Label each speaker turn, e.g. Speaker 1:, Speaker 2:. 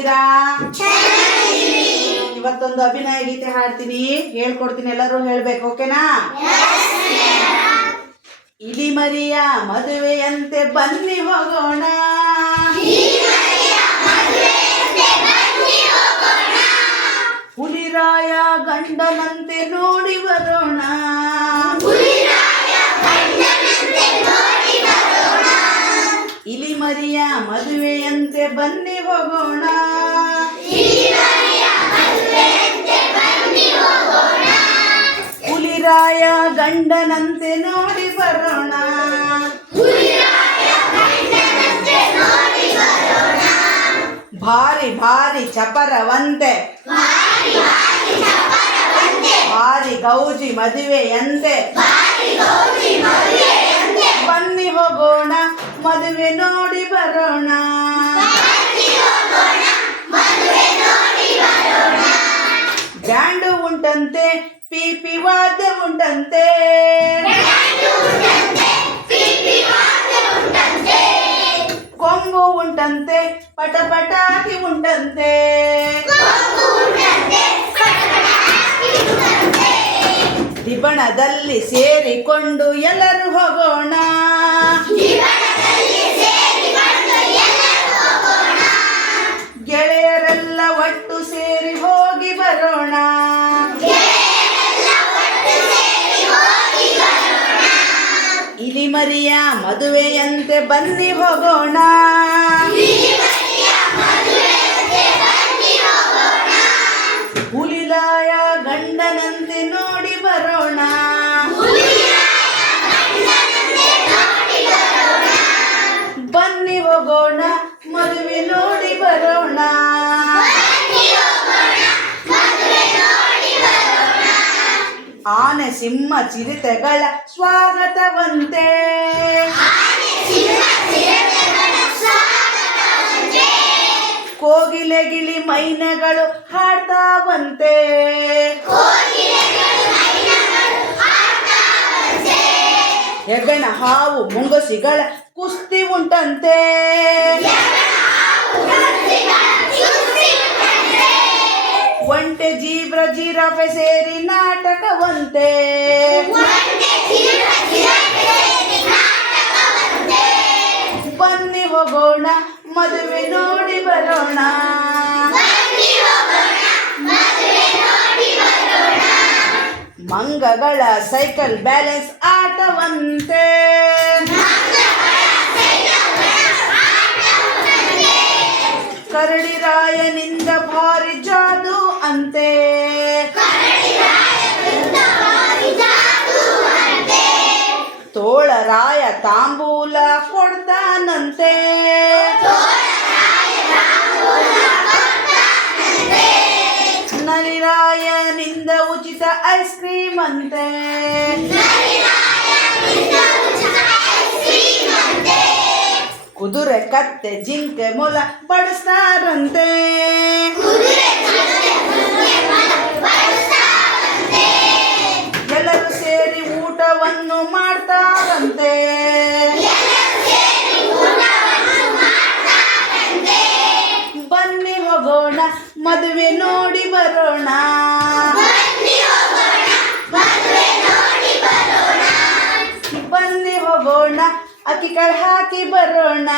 Speaker 1: ಹೇಗಿದ್ದೀರಾ ಇವತ್ತೊಂದು ಅಭಿನಯ ಗೀತೆ ಹಾಡ್ತೀನಿ. ಹೇಳ್ಕೊಡ್ತೀನಿ, ಎಲ್ಲರೂ ಹೇಳ್ಬೇಕು, ಓಕೆನಾ? ಇಲಿ ಮರಿಯ ಮದುವೆಯಂತೆ ಬನ್ನಿ ಹೋಗೋಣ. ಹುಲಿರಾಯ ಗಂಡನಂತೆ ನೋಡಿ ಬರೋಣ. ಇಲಿ ಮರಿಯ ಮದುವೆಯಂತೆ ಬನ್ನಿ ಹೋಗೋಣ. ಹುಲಿರಾಯ ಗಂಡನಂತೆ ನೋಡಿ ಬರೋಣ. ಭಾರಿ ಭಾರಿ ಚಪರವಂತೆ. ಭಾರಿ ಗೌಜಿ ಮದುವೆಯಂತೆ. ಬನ್ನಿ ಹೋಗೋಣ, ಮದುವೆ ನೋಡಿ ಬರೋಣ. ಉಂಟಂತೆ, ಪಿಪಿ ವಾದ್ಯ ಉಂಟಂತೆ. ಕೊಂಬು ಉಂಟಂತೆ ಪಟ ಪಟಾಕಿ ಉಂಟಂತೆ. ದಿಬಣದಲ್ಲಿ ಸೇರಿಕೊಂಡು ಎಲ್ಲರೂ ಹೋಗೋಣ. ಗೆಳೆಯರೆಲ್ಲ ಒಟ್ಟು ಸೇರಿ ಹೋಗಿ ಬರೋಣ. ಇಲಿ ಮರಿಯ ಮದುವೆಯಂತೆ ಬನ್ನಿ ಹೋಗೋಣ. ಹುಲಿಲಾಯ ಗಂಡನಂತೆ ನೋಡಿ ಬರೋಣ. ಬನ್ನಿ ಹೋಗೋಣ, ಮದುವೆ ನೋಡಿ ಬರೋಣ. ಆನೆ ಸಿಂಹ ಚಿರತೆಗಳ ಸ್ವಾಗತವಂತೆ ಗಿಳಿ ಮೈನಗಳು ಹಾಡ್ತಾವಂತೆ. ಹೆಗಣ ಹಾವು ಮುಂಗಸಿಗಳ ಕುಸ್ತಿ ಉಂಟಂತೆ. ಒಂಟೆ ಜೀವ್ರ ಜೀರಫೆ ಸೇರಿ ನಾಟಕವಂತೆ. ಮದುವೆ ನೋಡಿ ಬರೋಣ. ಮಂಗಗಳ ಸೈಕಲ್ ಬ್ಯಾಲೆನ್ಸ್ ಆಟವಂತೆ. ಕರಡಿರಾಯನಿಂದ ಭಾರಿ ಜಾದು ಅಂತೆ. ತೋಳರಾಯ ತಾಂಬೂಲ ಕೊಡ್ತಾನಂತೆ. ನಲಿರಾಯನಿಂದ ಉಚಿತ ಐಸ್ ಕ್ರೀಮ್ ಅಂತೆ. ಕುದುರೆ ಕತ್ತೆ ಜಿಂಕೆ ಮೊಲ ಬಡಿಸ್ತಾರಂತೆ ಮದುವೆ ನೋಡಿ ಬರೋಣ. ಬಂದಿ ಹೋಗೋಣ ಅಕ್ಕಿ ಕಾಳು ಹಾಕಿ ಬರೋಣ.